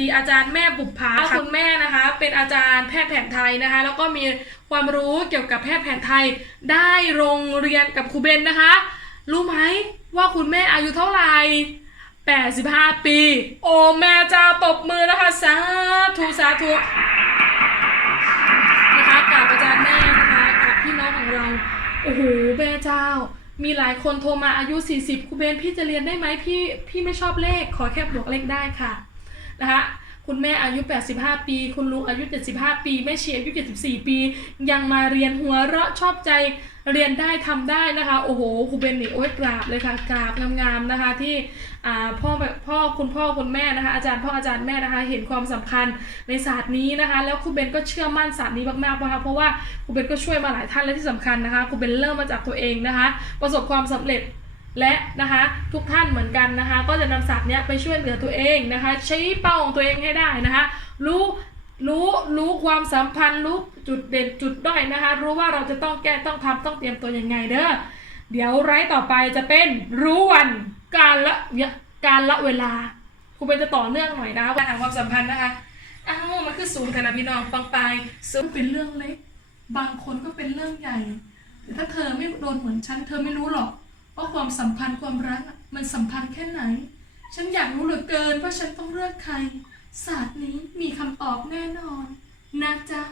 ดีอาจารย์แม่บุปผาคุณแม่นะคะ เป็นอาจารย์แพทย์แผนไทยนะคะ แล้วก็มีความรู้เกี่ยวกับแพทย์แผนไทย ได้โรงเรียนกับครูเบนนะคะ รู้ไหมว่าคุณแม่อายุเท่าไหร่ 85 ปี โอ้แม่เจ้าตบมือนะคะ สาธุสาธุนะคะกับอาจารย์แม่นะคะกับพี่น้องของเรา โอ้โหแม่เจ้ามีหลายคนโทรมาอายุ 40ครูเบนพี่จะเรียนได้ไหมพี่พี่ไม่ชอบเลข ขอแค่บวกเลขได้ค่ะ นะคะคุณแม่อายุ 85 ปี คุณลุงอายุ 75 ปี แม่ชียร์อายุ 74 ปี ยังมาเรียนหัวเราะชอบใจเรียนได้ทำได้นะคะ โอ้โหครูเบนนี่โอ้ยกราบเลยค่ะกราบงามๆนะคะ ที่พ่อพ่อคุณพ่อคุณแม่นะคะ อาจารย์พ่ออาจารย์แม่นะคะ เห็นความสำคัญในศาสตร์นี้นะคะ แล้วครูเบนก็เชื่อมั่นศาสตร์นี้มากๆนะคะเพราะว่าครูเบนก็ช่วยมาหลายท่านและที่สำคัญนะคะครูเบนเริ่มมาจากตัวเองนะคะ ประสบความสำเร็จ และนะคะทุกท่านเหมือนกันนะคะ ก็จะนำศาสตร์เนี้ยไปช่วยเหลือตัวเองนะคะ ใช้เป้าของตัวเองให้ได้นะคะ รู้รู้รู้ความสัมพันธ์รู้จุดเด่นจุดด้อยนะคะ รู้ว่าเราจะต้องแก้ต้องทำต้องเตรียมตัวยังไงเด้อเดี๋ยวไร้ต่อไปจะเป็นรู้วันการละการละเวลาครูเป็นจะต่อเนื่องหน่อยนะคะปัญหาความสัมพันธ์นะคะอ้าวมันคือสูงแต่ละพี่น้องฟังไปซึ่งเป็นเรื่องเล็ก บางคนก็เป็นเรื่องใหญ่แต่ถ้าเธอไม่โดนเหมือนฉันเธอไม่รู้หรอก ว่าความสัมพันธ์ความรักมันสัมพันธ์แค่ไหน ฉันอยากรู้เหลือเกินว่าฉันต้องเลือกใคร ศาสตร์นี้มีคำตอบแน่นอน นะจ๊ะ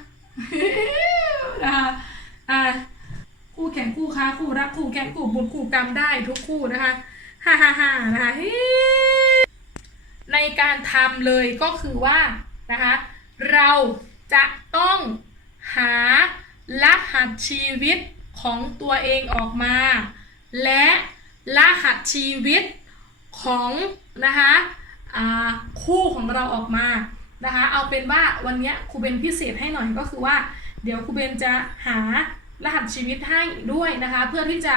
นะคะอ่าคู่แข่งคู่ค้าคู่รักคู่แข่งคู่บุญคู่กรรมได้ทุกคู่นะคะฮ่าฮ่าฮ่านะคะในการทำเลยก็คือว่านะคะเราจะต้องหารหัสชีวิตของตัวเองออกมา และรหัสชีวิตของนะคะคู่ของเราออกมานะคะเอาเป็นว่าวันนี้ครูเบนพิเศษให้หน่อยก็คือว่า เดี๋ยวครูเบนจะหารหัสชีวิตให้ด้วยนะคะเพื่อที่จะ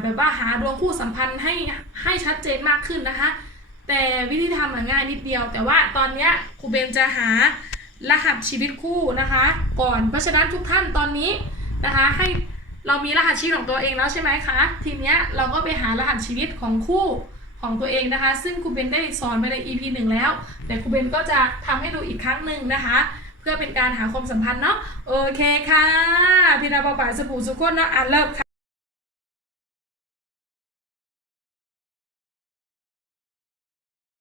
แบบว่าหาดวงคู่สัมพันธ์ให้ให้ชัดเจนมากขึ้นนะคะ แต่วิธีทำง่ายนิดเดียว แต่ว่าตอนนี้ครูเบนจะหารหัสชีวิตคู่นะคะ ก่อนเพราะฉะนั้นทุกท่านตอนนี้นะคะให้ เรามีรหัสชีวิตของตัวเองแล้วใช่ไหมคะ ทีเนี้ยเราก็ไปหารหัสชีวิตของคู่ของตัวเองนะคะ ซึ่งครูเบนได้สอนไปใน EP หนึ่งแล้ว แต่ครูเบนก็จะทำให้ดูอีกครั้งหนึ่งนะคะ เพื่อเป็นการหาความสัมพันธ์เนาะ โอเคค่ะพี่นาปาป่าสบู่สุขคนเนาะอ่านเริ่มค่ะ